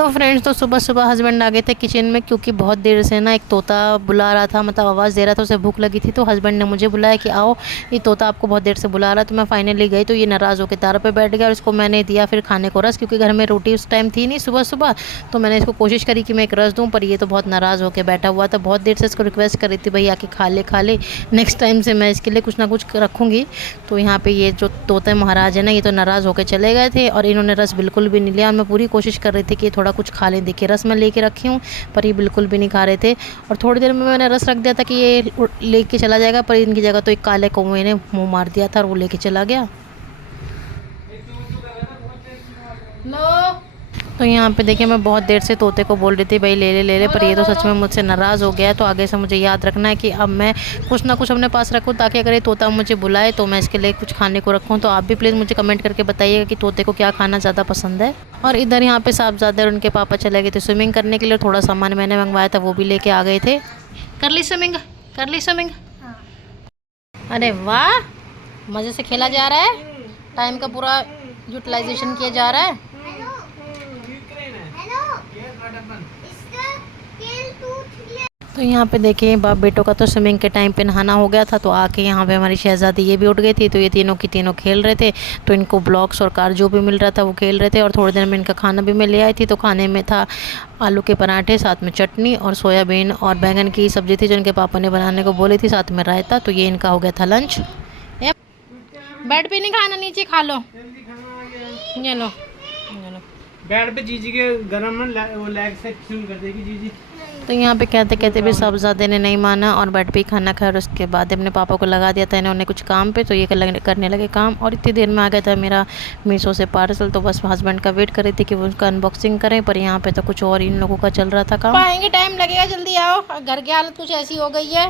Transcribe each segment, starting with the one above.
Hello friends, तो सुबह सुबह हस्बैंड आ गए थे किचन में, क्योंकि बहुत देर से ना एक तोता बुला रहा था, मतलब आवाज़ दे रहा था, उसे भूख लगी थी। तो हस्बैंड ने मुझे बुलाया कि आओ, ये तोता आपको बहुत देर से बुला रहा। तो मैं फाइनली गई, तो ये नाराज़ होकर तार पे बैठ गया और इसको मैंने दिया फिर खाने को रस, क्योंकि घर में रोटी उस टाइम थी नहीं सुबह सुबह। तो मैंने इसको कोशिश करी कि मैं एक रस दूँ, पर ये तो बहुत नाराज़ होकर बैठा हुआ था। बहुत देर से इसको रिक्वेस्ट कर रही थी, भाई आके खा ले खा ले, नेक्स्ट टाइम से मैं इसके लिए कुछ ना कुछ रखूँगी। तो यहाँ पे ये जो तोते महाराज है ना, ये तो नाराज़ होकर चले गए थे और इन्होंने रस बिल्कुल भी नहीं लिया। और मैं पूरी कोशिश कर रही थी कि थोड़ा कुछ खा लें। देखिए रस मैं लेके रखी हूँ, पर ये बिल्कुल भी नहीं खा रहे थे। और थोड़ी देर में मैंने रस रख दिया था कि ये लेके चला जाएगा, पर इनकी जगह तो एक काले कौवे ने मुँह मार दिया था और वो लेके चला गया। लो, तो यहाँ पे देखिए मैं बहुत देर से तोते को बोल रही थी भाई ले ले ले ले, पर ये तो सच में मुझसे नाराज़ हो गया है। तो आगे से मुझे याद रखना है कि अब मैं कुछ ना कुछ अपने पास रखूँ, ताकि अगर ये तोता मुझे बुलाए तो मैं इसके लिए कुछ खाने को रखूँ। तो आप भी प्लीज़ मुझे कमेंट करके बताइएगा कि तोते को क्या खाना ज़्यादा पसंद है। और इधर यहाँ पे साहबजादे और उनके पापा चले गए थे स्विमिंग करने के लिए। थोड़ा सामान मैंने मंगवाया था, वो भी लेके आ गए थे। कर ली स्विमिंग, कर ली स्विमिंग। अरे वाह, मज़े से खेला जा रहा है, टाइम का पूरा यूटिलाइजेशन किया जा रहा है। तो यहाँ पे देखिए बाप बेटों का तो स्विमिंग के टाइम पे नहाना हो गया था। तो आके यहाँ पे हमारी शहजादी ये भी उठ गई थी। तो ये तीनों की तीनों खेल रहे थे। तो इनको ब्लॉक्स और कार जो भी मिल रहा था वो खेल रहे थे। और थोड़ी देर में इनका खाना भी मैं ले आई थी। तो खाने में था आलू के पराठे, साथ में चटनी और सोयाबीन और बैंगन की सब्ज़ी थी जो इनके पापा ने बनाने को बोली थी, साथ में रायता। तो ये इनका हो गया था लंच। बेड पे नहीं खाना, नीचे खा लो। ये लो, बेड पे जीजी के गरम वो लेग से शुरू कर देगी जीजी। तो यहाँ पे कहते कहते भी साहबजादे ने नहीं माना और बेड पे ही खाना खाया। और उसके बाद अपने पापा को लगा दिया था इन्होंने कुछ काम पे। तो ये करने लगे काम, और इतनी देर में आ गया था मेरा मीशो से पार्सल। तो बस हस्बैंड का वेट कर रही थी कि वो उसका अनबॉक्सिंग करें, पर यहाँ पे तो कुछ और इन लोगों का चल रहा था काम। पाएंगे, टाइम लगेगा, जल्दी आओ, घर की हालत कुछ ऐसी हो गई है।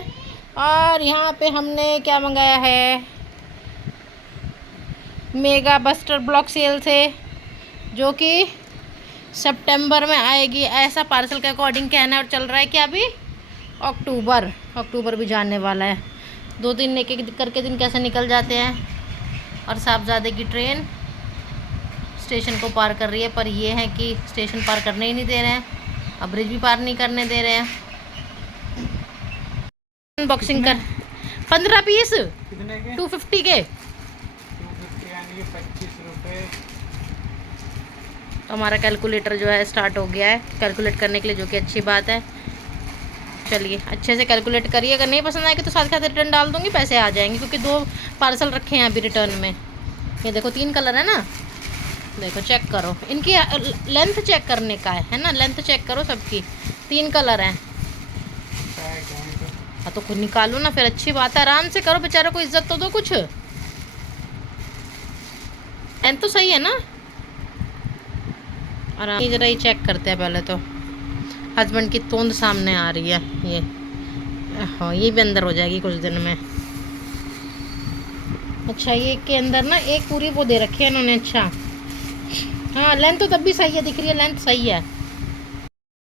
और यहाँ पे हमने क्या मंगाया है, मेगा बस्टर ब्लॉक सेल से, जो कि सितंबर में आएगी, ऐसा पार्सल के अकॉर्डिंग कहना है। और चल रहा है क्या अभी अक्टूबर भी जाने वाला है। 2 दिन एक एक करके दिन कैसे निकल जाते हैं। और साहबजादे की ट्रेन स्टेशन को पार कर रही है, पर ये है कि स्टेशन पार करने ही नहीं दे रहे हैं, अब ब्रिज भी पार नहीं करने दे रहे हैं। अनबॉक्सिंग कर 15 पीस 250 के, 25 रुपये। तो हमारा कैलकुलेटर जो है स्टार्ट हो गया है कैलकुलेट करने के लिए, जो कि अच्छी बात है। चलिए अच्छे से कैलकुलेट करिए, अगर नहीं पसंद आएगी तो साथ साथ रिटर्न डाल दूँगी, पैसे आ जाएंगे, क्योंकि 2 पार्सल रखे हैं अभी रिटर्न में। ये देखो 3 कलर है ना, देखो चेक करो, इनकी लेंथ चेक करने का है ना, लेंथ चेक करो सबकी, 3 कलर हैं। हाँ तो खुद निकालो ना, फिर अच्छी बात है, आराम से करो, बेचारे को इज्जत तो दो कुछ। लेंथ तो सही है ना, आराम जरा ही चेक करते हैं पहले तो। हस्बैंड की तोंद सामने आ रही है, ये हाँ ये भी अंदर हो जाएगी कुछ दिन में। अच्छा ये के अंदर ना एक पूरी वो दे रखी है इन्होंने। अच्छा हाँ लेंथ तो तब भी सही है, दिख रही है लेंथ सही है।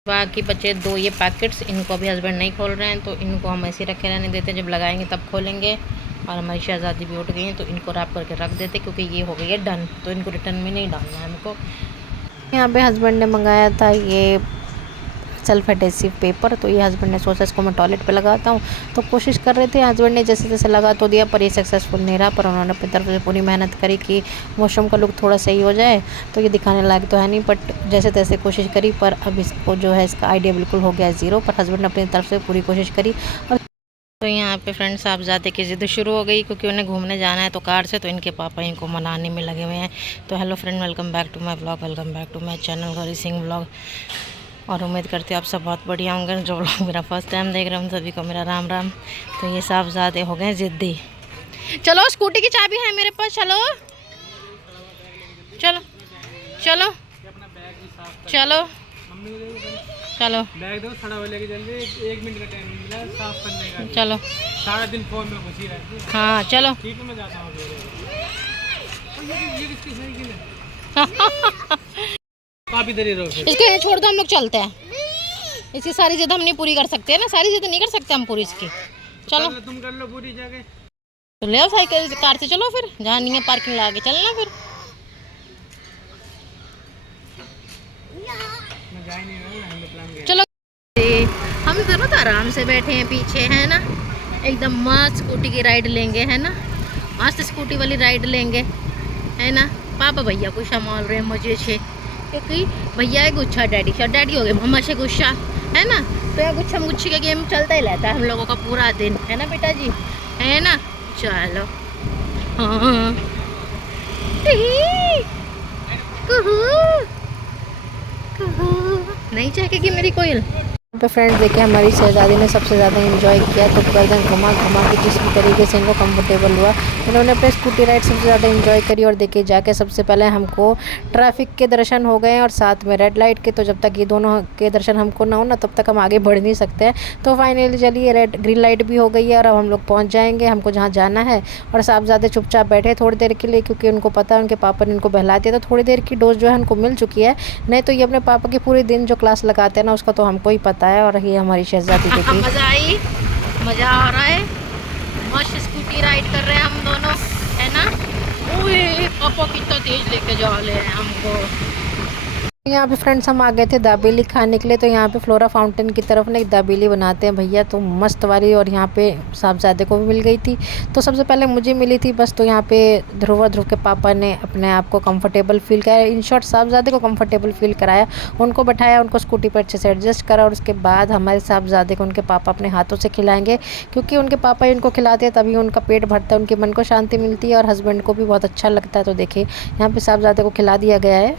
बाकी बचे 2 ये पैकेट्स, इनको अभी हस्बैंड नहीं खोल रहे हैं, तो इनको हम ऐसे रखे रहने देते हैं, जब लगाएंगे तब खोलेंगे। और हमारी शहजादी भी उठ गई हैं, तो इनको रैप करके रख देते, क्योंकि ये हो गई है डन, तो इनको रिटर्न में नहीं डालना है हमको। यहाँ पे हस्बैंड ने मंगाया था ये सेल्फ एडेसिव पेपर। तो ये हस्बैंड ने सोचा इसको मैं टॉयलेट पे लगाता हूँ, तो कोशिश कर रहे थे हस्बैंड ने जैसे जैसे लगा तो दिया, पर ये सक्सेसफुल नहीं रहा। पर उन्होंने अपनी तरफ से पूरी मेहनत करी कि वॉशरूम का लुक थोड़ा सही हो जाए। तो ये दिखाने लायक तो है नहीं, बट जैसे तैसे कोशिश करी, पर अब इसको जो है इसका आइडिया बिल्कुल हो गया 0। पर हस्बैंड ने अपनी तरफ से पूरी कोशिश करी। और तो यहाँ पे फ्रेंड्स साहबजादे की ज़िद शुरू हो गई, क्योंकि उन्हें घूमने जाना है तो कार से, तो इनके पापा इनको मनाने में लगे हुए हैं। तो hello friend, welcome back to my blog, welcome back to my channel Gauri Singh blog. और उम्मीद करते हैं आप सब बहुत बढ़िया होंगे। जो ब्लॉग मेरा फर्स्ट टाइम देख रहे हैं उन सभी को मेरा राम राम। तो ये साहबजादे हो गए ज़िद्दी। चलो स्कूटी की चाबी है मेरे पास, चलो चलो चलो चलो चलो बैग दो, खड़ा हो लेके जल्दी, 1 मिनट का टाइम मिला साफ करने का। चलो सारा दिन फोन में घुसी रहती है। हाँ चलो ठीक है मैं जाता हूँ। ये किसकी साइकिल है? आप इधर ही रहो, इसको यहीं छोड़ दो, हम लोग चलते हैं। इसकी सारी जिद हम नहीं पूरी कर सकते है ना, सारी जिद नहीं कर सकते हम पूरी इसकी। चलो तुम कर लो पूरी जाके, तो ले आओ साइकिल, कार से चलो, फिर जहाँ नहीं है पार्किंग लगा के चलना। फिर जा ही नहीं रहा, हमने प्लान किया। चलो हम दोनों तो आराम से बैठे हैं पीछे, है ना, एकदम मस्त स्कूटी की राइड लेंगे, है ना, मस्त स्कूटी वाली राइड लेंगे, है ना। पापा भैया को संभाल रहे हैं मजे से, क्योंकि भैया है गुच्छा, डैडी हो गए मम्मा से गुस्सा, है ना। तो यह गुच्छा मुच्छी का गेम चलता ही रहता है हम लोगों का पूरा दिन, है ना बेटा जी, है ना। चलो हाँ कुहू कुहू नहीं चाहेगी मेरी कोयल। तो फ्रेंड्स देखिए हमारी शहजादी ने सबसे ज़्यादा एंजॉय किया, तो गर्दन घुमा घुमा के जिस भी तरीके से इनको कंफर्टेबल हुआ, इन्होंने अपने स्कूटी राइड सबसे ज़्यादा एंजॉय करी। और देखिए जाके सबसे पहले हमको ट्रैफिक के दर्शन हो गए और साथ में रेड लाइट के, तो जब तक ये दोनों के दर्शन हमको ना हो ना तब तक हम आगे बढ़ नहीं सकते हैं। तो फाइनली चलिए रेड ग्रीन लाइट भी हो गई है और अब हम लोग पहुँच जाएँगे हमको जहाँ जाना है। और साहबजादे चुपचाप बैठे थोड़ी देर के लिए, क्योंकि उनको पता है उनके पापा ने इनको बहला दिया, तो थोड़ी देर की डोज जो है उनको मिल चुकी है। नहीं तो ये अपने पापा की पूरे दिन जो क्लास लगाते हैं ना उसका तो हमको ही पता है। और ये हमारी शहजादी देखिए मज़ा आई, मज़ा आ रहा है, मस्त स्कूटी राइड कर रहे हैं हम दोनों, है ना। ओए पापा कितना तेज लेके जा रहे हैं हमको। यहाँ पे फ्रेंड्स हम आ गए थे दाबेली खाने के लिए। तो यहाँ पे फ्लोरा फाउंटेन की तरफ ना एक दाबेली बनाते हैं भैया, तो मस्त वाली, और यहाँ पे साहबजादे को भी मिल गई थी। तो सबसे पहले मुझे मिली थी बस। तो यहाँ पे ध्रुव के पापा ने अपने आप को कंफर्टेबल फील कराया, इन शॉर्ट साहबजादे को कंफर्टेबल फील कराया, उनको बैठाया, उनको स्कूटी पर अच्छे से एडजस्ट करा। और उसके बाद हमारे साहबजादे को उनके पापा अपने हाथों से खिलाएंगे, क्योंकि उनके पापा ही उनको खिलाते हैं, तभी उनका पेट भरता है, उनके मन को शांति मिलती है और हस्बैंड को भी बहुत अच्छा लगता है। तो देखिए यहाँ पे साहबजादे को खिला दिया गया है।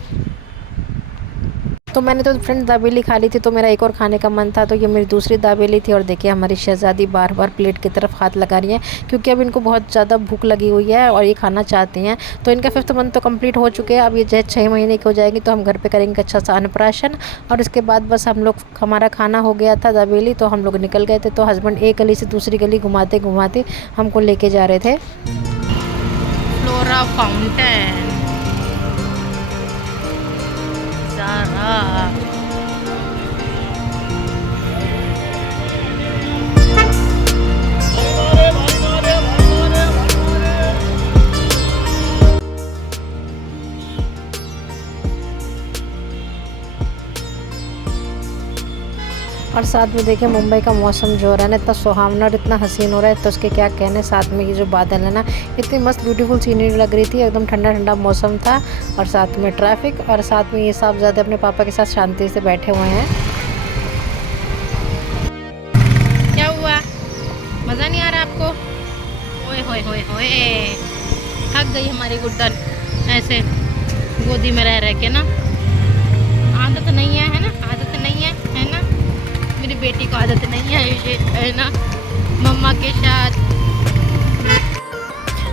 तो मैंने तो फ्रेंड दाबेली खा ली थी, तो मेरा एक और खाने का मन था, तो ये मेरी दूसरी दाबेली थी। और देखिए हमारी शहजादी बार बार प्लेट की तरफ हाथ लगा रही है, क्योंकि अब इनको बहुत ज़्यादा भूख लगी हुई है और ये खाना चाहती हैं। तो इनका 5th मंथ तो कंप्लीट हो चुके हैं, अब ये जो 6 महीने की हो जाएगी तो हम घर पे करेंगे अच्छा सा अन्नप्राशन। और इसके बाद बस हम लोग, हमारा खाना हो गया था दाबेली, तो हम लोग निकल गए थे। तो हस्बैंड एक गली से दूसरी गली घुमाते घुमाते हमको लेके जा रहे थे। फ्लोरा फाउंटेन और साथ में देखिए मुंबई का मौसम जो हो रहा है ना, इतना सुहावना और इतना हसीन हो रहा है, तो उसके क्या कहने। साथ में ये जो बादल है ना, इतनी मस्त ब्यूटीफुल सीनरी लग रही थी, एकदम ठंडा ठंडा मौसम था, और साथ में ट्रैफिक, और साथ में ये साहबजादे अपने पापा के साथ शांति से बैठे हुए हैं। क्या हुआ, मज़ा नहीं आ रहा आपको? ओए होए होए होए, थक गई हमारी गुड्डन ऐसे गोदी में रह के ना। आदत नहीं है ना, आदत नहीं है ना, मेरी बेटी को आदत नहीं है ये, है ना, मम्मा के साथ।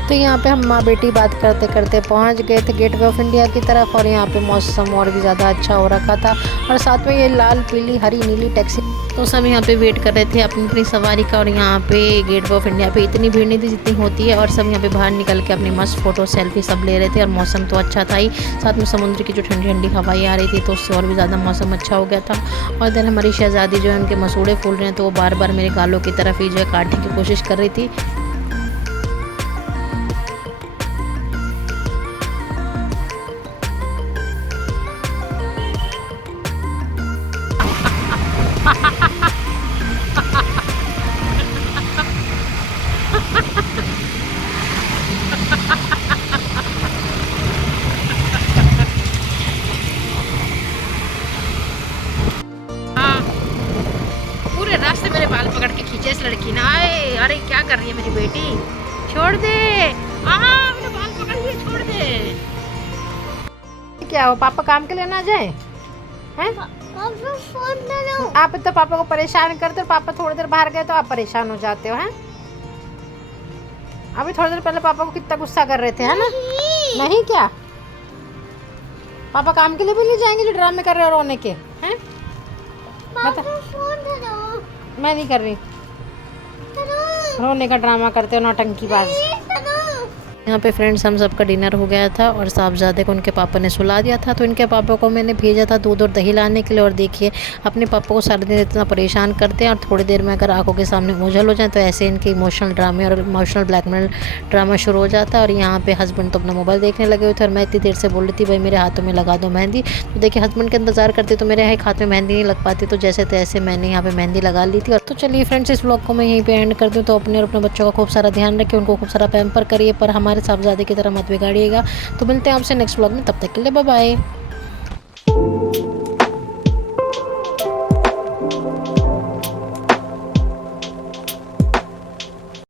तो यहाँ पे हम माँ बेटी बात करते करते पहुँच गए थे गेटवे ऑफ इंडिया की तरफ। और यहाँ पे मौसम और भी ज़्यादा अच्छा हो रखा था, और साथ में ये लाल पीली हरी नीली टैक्सी, तो सब यहाँ पे वेट कर रहे थे अपनी अपनी सवारी का। और यहाँ पे गेटवे ऑफ इंडिया पे इतनी भीड़ नहीं थी जितनी होती है, और सब यहाँ पे बाहर निकल के अपनी मस्त फोटो सेल्फी सब ले रहे थे। और मौसम तो अच्छा था ही, साथ में समुद्र की जो ठंडी ठंडी हवाएं आ रही थी, तो उससे और भी ज़्यादा मौसम अच्छा हो गया था। और इधर हमारी शहजादी जो है उनके मसूड़े फूल रहे हैं, तो वो बार बार मेरे गालों की तरफ ही जो है काटने की कोशिश कर रही थी। पूरे रास्ते मेरे बाल पकड़ के खींचे इस लड़की ने। आए अरे क्या कर रही है मेरी बेटी, छोड़ दे, मेरे बाल पकड़ लिए, छोड़ दे। क्या हो, पापा काम के लिए ना जाए हैं? आप तो पापा को परेशान करते हो, पापा थोड़ी देर बाहर गए तो आप परेशान हो जाते हो हैं। अभी थोड़ी देर पहले पापा को कितना गुस्सा कर रहे थे, है ना? नहीं क्या पापा काम के लिए भी नहीं जाएंगे जो ड्रामे कर रहे हो रोने के हैं? मैं नहीं कर रही, रोने का ड्रामा करते हो, नौटंकी बाज। यहाँ पे फ्रेंड्स हम सबका डिनर हो गया था और साहबजादे को उनके पापा ने सुला दिया था। तो इनके पापा को मैंने भेजा था दूध और दही लाने के लिए। और देखिए अपने पापा को सारे दिन इतना परेशान करते हैं और थोड़ी देर में अगर आंखों के सामने ओझल हो जाए तो ऐसे इनके इमोशनल ड्रामे और इमोशनल ब्लैकमेल ड्रामा शुरू हो जाता है। और यहाँ पे हस्बैंड तो अपना मोबाइल देखने लगे हुए थे और मैं इतनी देर से बोल रही थी भाई मेरे हाथों में लगा दो मेहंदी। तो देखिए हस्बैंड के इंतज़ार करते तो मेरे एक हाथ में मेहंदी नहीं लग पाती, तो जैसे तैसे मैंने यहाँ पे मेहंदी लगा ली थी। और तो चलिए फ्रेंड्स इस व्लॉग को मैं यहीं पे एंड कर दूँ। तो अपने और अपने बच्चों का खूब सारा ध्यान रखिए, उनको खूब सारा पैम्पर करिए, पर हमारे साहबजादे की तरह मत बिगाड़िएगा। तो मिलते हैं आपसे नेक्स्ट व्लॉग में, तब तक के लिए बाय बाय।